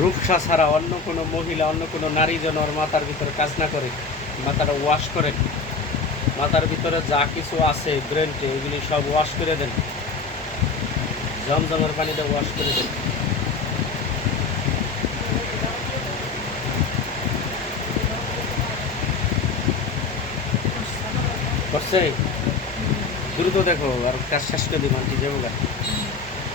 রূপসা ছাড়া অন্য কোনো মহিলা, অন্য কোনো নারী যেন ওর মাথার ভিতরে কাজ না করে, মাথাটা ওয়াশ করে, মাথার ভিতরে যা কিছু আছে ব্রেনটে এগুলি সব ওয়াশ করে দেন, জমজমের পানিতে ওয়াশ করে দেন। করছে? দ্রুত দেখো, আর কাজ শেষ করে দিন, আনটি যাবো গা।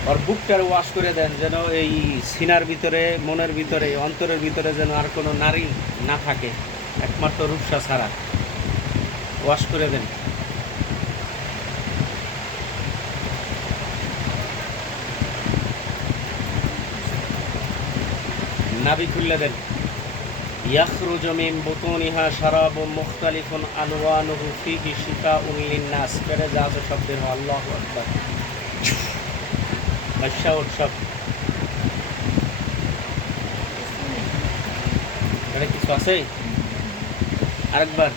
আর বুকটার ওয়াশ করে দেন, যেন এই সিনার ভিতরে, মনের ভিতরে, অন্তরের ভিতরে যেন আর কোনো নারী না থাকে, একমাত্র রূপসা ছাড়া ওয়াশ করে দেন। নাভি খুললে দেন। ইয়াখরুজু মিন বুতুনিহা শারাবুন মুখতালিফুন আলওয়ানুহু ফীহি শিফাউন লিন-নাস। পেটে যা আছে সব বের হয়। আল্লাহু আকবার। বাদশা উৎসব। এটা কিছু আছে? আরেকবার।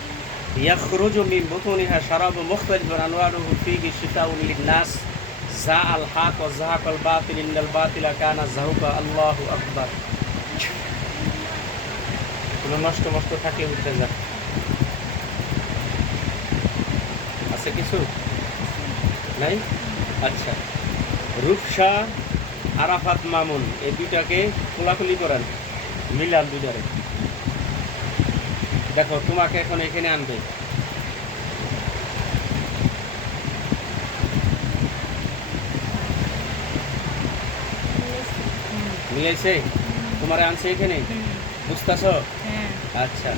ইয়াখরুজু মিন বুতুনিহা শারাবুন মুখতালিফুন আলওয়ানুহু ফীহি শিফাউন লিন-নাস জাআল হাক ওয়া যাহাকাল বাতিল ইন্নাল বাতিলা কানা যাহুকা। আল্লাহু আকবার। কোনো নষ্ট মষ্ট থাকলে উঠতে যা। আছে কিছু নাই? আচ্ছা, রূপসা, আরাফাত মামুন এই দুইটাকে কোলাকুলি করেন, মিলান দুইটারে। দেখো তোমাকে এখন এখানে আনবে। মিলাইছে? তোমারে আনছে এখানে, বুঝতেছ? হ্যাঁ। আচ্ছা,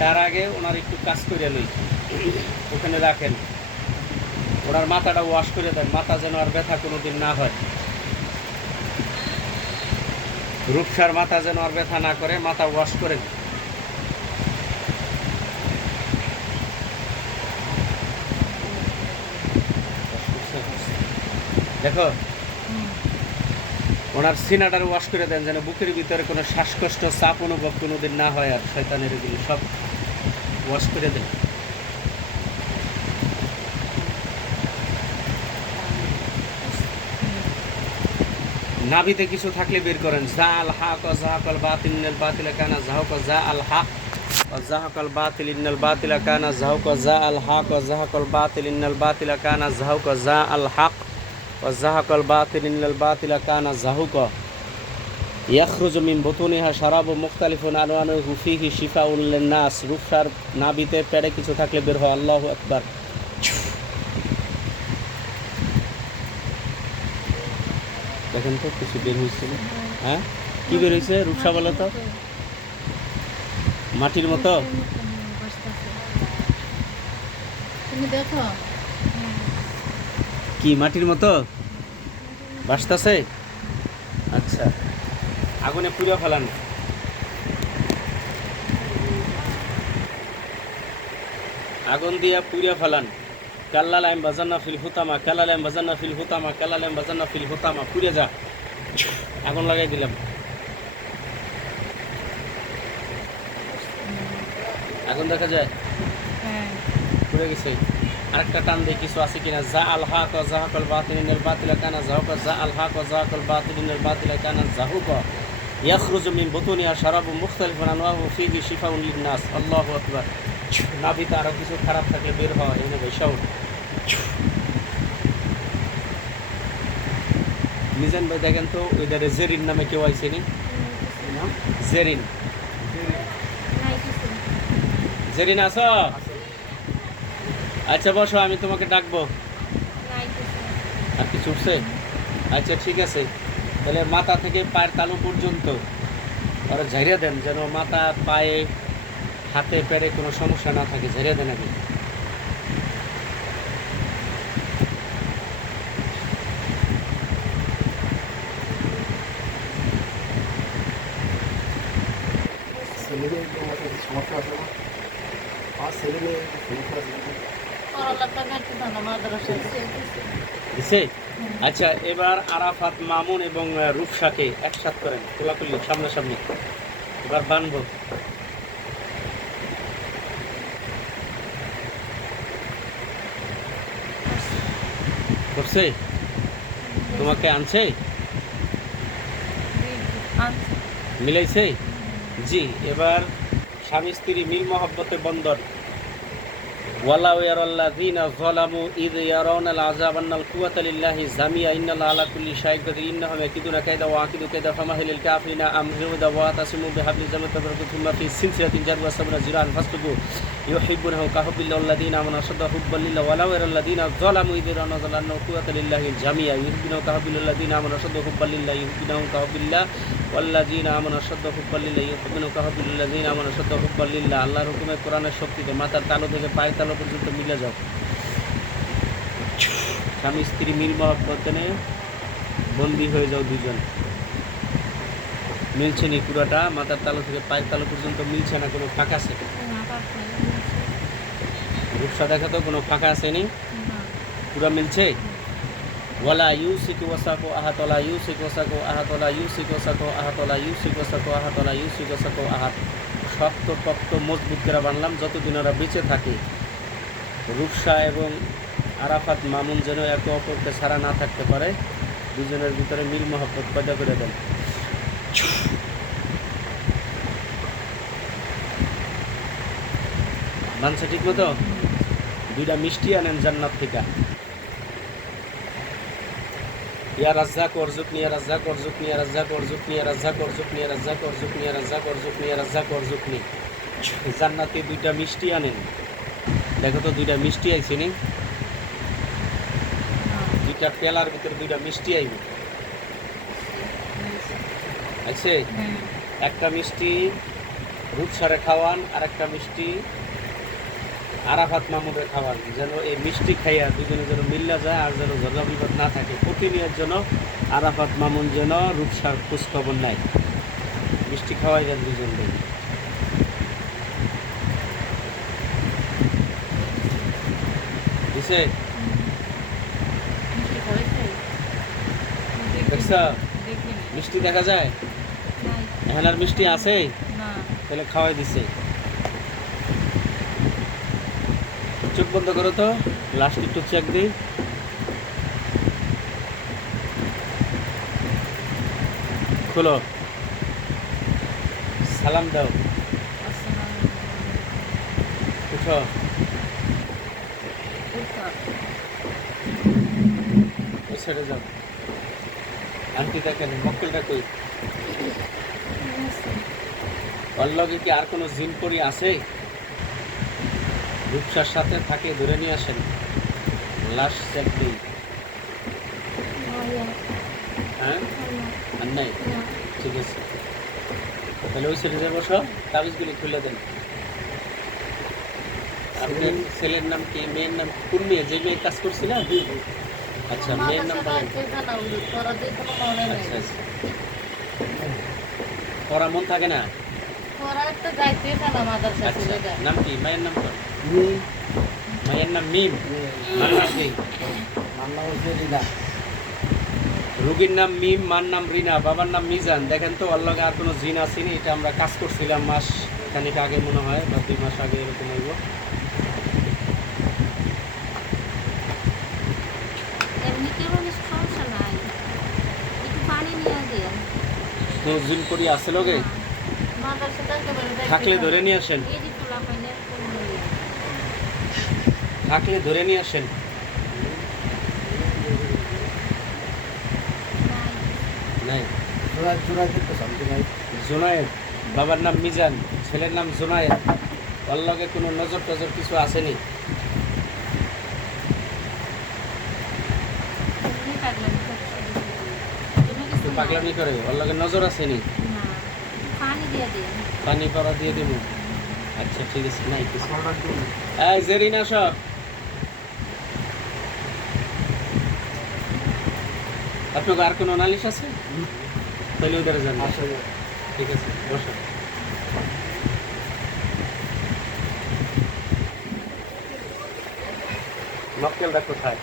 তার আগে ওনার একটু কাজ করে লই, ওখানে রাখেন, ওনার মাথাটা ওয়াশ করে দেন, মাথা যেন আর ব্যথা কোনোদিন না হয়। রূপসার মাথা যেন আর ব্যথা না করে, মাথা ওয়াশ করেন। দেখো ওনার সিনাটার ওয়াশ করে দেন, যেন বুকের ভিতরে কোনো শ্বাসকষ্ট, চাপ অনুভব কোনোদিন না হয়, আর শয়তানের এগুলি সব ওয়াশ করে দেন। নাভিতে কিছু থাকলে বের করেন। যা আল হাক ওয়া যাহাকাল বাতিল ইন্নাল বাতিলা কানা যাহুকা। যা আল হাক ওয়া যাহাকাল বাতিল ইন্নাল বাতিলা কানা যাহুকা। যা আল হাক ওয়া যাহাকাল বাতিল ইন্নাল বাতিলা কানা যাহুকা। যা আল হাক ওয়া যাহাকাল বাতিল ইন্নাল বাতিলা কানা যাহুকা। ইয়াখরুজু মিন বুতুনিহা শারাবুন মুখতালিফুন আলওয়ানুহু ফীহি শিফাউন লিন-নাস। রূপসার নাভিতে পেটে কিছু থাকলে বের হয়। আল্লাহু আকবার। দেখেন তো কিছু বের হয়েছে? হ্যাঁ, কি বের হয়েছে? রূপসা বলো তো। মাটির মতো? তুমি দেখো। কি মাটির মতো ভাসতেছে? আচ্ছা, আগুনে পুড়ে ফেলান। আগুন দিয়া পুড়ে ফেলান। কাল্লালাইম বাজান্না ফিল হুতামা, কাল্লালাইম বাজান্না ফিল হুতামা, কাল্লালাইম বাজান্না ফিল হুতামা। পুড়ে যা। আগুন লাগাই দিলাম। আগুন দেখা যায়? হ্যাঁ। পুড়ে গেছে। আরেকটা টান দিয়ে কিছু আছে কিনা। যা আল হাক ওয়া যাহাকাল বাতিল ইন্নাল বাতিলা কানা যাহুকা। যা আল হাক ওয়া যাহাকাল বাতিল ইন্নাল বাতিলা কানা যাহুকা। ইয়াখরুজু মিন বুতুনিহা শারাবুন মুখতালিফুন আলওয়ানুহু ফীহি শিফাউন লিন-নাস। আল্লাহু আকবার। নাভিতে আরো কিছু খারাপ থাকলে বের হয়। এনে বৈশাও মিজান ভাই দেখেন তো, ওইটারে জেরিন নামে কেউ আইসেনি? জেরিন, জেরিন আছো? আচ্ছা বসো, আমি তোমাকে ডাকবো। আর কিছু উঠছে? আচ্ছা ঠিক আছে, তাহলে মাথা থেকে পায়ের তালু পর্যন্ত ওরা ঝাইরে দেন, যেন মাথা, পায়ে, হাতে, পেরে কোনো সমস্যা না থাকে। ঝাইরে দেন আগে। সমস্যা আছে না? আর ছেলে মেয়ে সমস্যা আছে দিছে? আচ্ছা, এবার আরাফাত মামুন এবং রূপসাকে একসাথে করেন, কোলাকুলি, সামনাসামনি। এবার বানবো। করছে? তোমাকে আনছে? আচ্ছা। মিলাইছে? জি। এবার স্বামী স্ত্রী মিল মহব্বতে বন্ধন। ওয়ালাউ ইয়ারাল্লাযীনা যালামু ইয ইয়ারাউনাল আযাব আন্নাল কুওয়াতা লিল্লাহি জামিয়া ইন্নাল্লাহা আলা কুল্লি শাইইন কাদির ইন্নাহুম ইয়াকিদুনা কায়দা ওয়া আকিদু কায়দা ফামাহিলিল কাফিরিনা আমহিলুদা ওয়া তাসিমু বিহাবলিল্লাহি তাবারাকা থুম্মা ফি সিলসিলাতিন জারওয়া সাবনা জিরান ফাসলুকু ইউহিব্বুনাহু কাহুবিল্লাযীনা আমানু আশাদ্দু হুব্বান লিল্লাহি ওয়ালাউ ইয়ারাল্লাযীনা যালামু ইয ইয়ারাউনাল আন্নাল কুওয়াতা লিল্লাহি জামিয়া ইউহিব্বুনাহু কাহুবিল্লাযীনা আমানু আশাদ্দু হুব্বান লিল্লাহি ইউহিব্বুনাহু কাহুবিল্লাহ ওয়াল্লাযীনা আমানু আশাদ্দু হুব্বান লিল্লাহি ইউহিব্বুনাহু কাহুবিল্লাযীনা আমানু আশাদ্দু হুব্বান লিল্লাহ। আল্লাহর হুকুমে কোরআনের শক্তিতে মাথার তালু থেকে পায়ের তালু পর্যন্ত মিলে যাও। স্বামী স্ত্রী মিল মহব্বতে বন্দী হয়ে যাও দুজন। মিলছে নি পুরাটা? মাথার তালু থেকে পায়ের তালু পর্যন্ত মিলছে না, কোনো ফাঁকা আছে? রূপসা দেখা তো কোনো ফাঁকা আছে নি? পুরা মিলছে? ওয়ালা ইউসিকু ওয়াসাকু আহাদ ওয়ালা ইউসিকু ওয়াসাকু আহাদ ওয়ালা ইউসিকু ওয়াসাকু আহাদ ওয়ালা ইউসিকু ওয়াসাকু আহাদ ওয়ালা ইউসিকু ওয়াসাকু আহাদ। শক্ত পক্ত মজবুত করে বানলাম যতদিন ওরা বেঁচে থাকে। রূপসা এবং আরাফাত মামুন যেন একে অপরকে ছাড়া না থাকতে পারে, দুজনের ভিতরে মিল মহব্বত পয়দা করে দেন। মানছে ঠিক মতো? দুইটা মিষ্টি আনেন জান্নাত থেকে। ইয়া রাজ্জাক ওয়ারজুকনি, ইয়া রাজ্জাক ওয়ারজুকনি, ইয়া রাজ্জাক ওয়ারজুকনি, ইয়া রাজ্জাক ওয়ারজুকনি, ইয়া রাজ্জাক ওয়ারজুকনি, ইয়া রাজ্জাক ওয়ারজুকনি, ইয়া রাজ্জাক ওয়ারজুকনি। জান্নাতে দুইটা মিষ্টি আনেন। দেখো তো দুইটা মিষ্টি আইছে নি? দুইটা পেলার ভিতরে দুইটা মিষ্টি আইবে। আইছে? একটা মিষ্টি রূপসারে খাওয়ান, আর একটা মিষ্টি আরাফাত মামুনের খাওয়ান, যেন এই মিষ্টি খাইয়া দুজনে যেন মিল্লা যায় আর যেন ঝগড়া বিবাদ না থাকে। প্রতিনিয়ত যেন আরাফাত মামুন যেন রূপসার খোঁজ খবর নেয়। মিষ্টি খাওয়াই যান দুজনকে। বুঝছে? দেখছ মিষ্টি দেখা যায়? এখন আর মিষ্টি আছে? তাহলে খাওয়াই দিছে। চোখ বন্ধ করো তো, লাস্ট একটু চেক দিই। খোলো, সালাম দাও, উঠো। ছেড়ে যাও। আন্টি দেখেন মক্কেলটা কই? ওর লগে কি আর কোনো জিন পরি আছে? রূপসার সাথে থাকে, ধরে নিয়ে আসেন। লাশ চেক দিই। হ্যাঁ, আর নাই? ঠিক আছে, তাহলে ওই ছেড়ে যাবো। সব কাগজগুলি খুলে দেন। আপনার ছেলের নাম কি, মেয়ের নাম? কোন মেয়ে? যে মেয়ে কাজ করছি না? আচ্ছা, মেয়ের নাম বলেন। আচ্ছা আচ্ছা, পড়া মন থাকে না? আচ্ছা, নাম কি? মায়ের নাম কর। মায়ের নাম মিম। রুগীর নাম মিম, মার নাম রিনা, বাবার নাম মিজান। দেখেন তো ওর লগে আর কোনো জিন আসেনি? এটা আমরা কাজ করছিলাম মাস খানিক আগে মনে হয়, বা 2 মাস আগে এরকম হইব। তো জিন করি আছে লগে? থাকলে ধরে নিয়ে আসেন, থাকলে ধরে নিয়ে আসেন। নাই? জোনায়েদ, বাবার নাম মিজান, ছেলের নাম জোনায়েদ। ওর লগে কোনো নজর টজর কিছু আসেনি? পাগলামি করে? ওর লগে নজর আসেনি? পানি পড়া দিয়ে দেবো। আচ্ছা ঠিক আছে, নাই কিছু। এই জেরিনা সব আপনাকে আর কোনো নালিশ আছে? তাহলে ওদের যান। ঠিক আছে, বসো। মক্কেলটা কোথায়?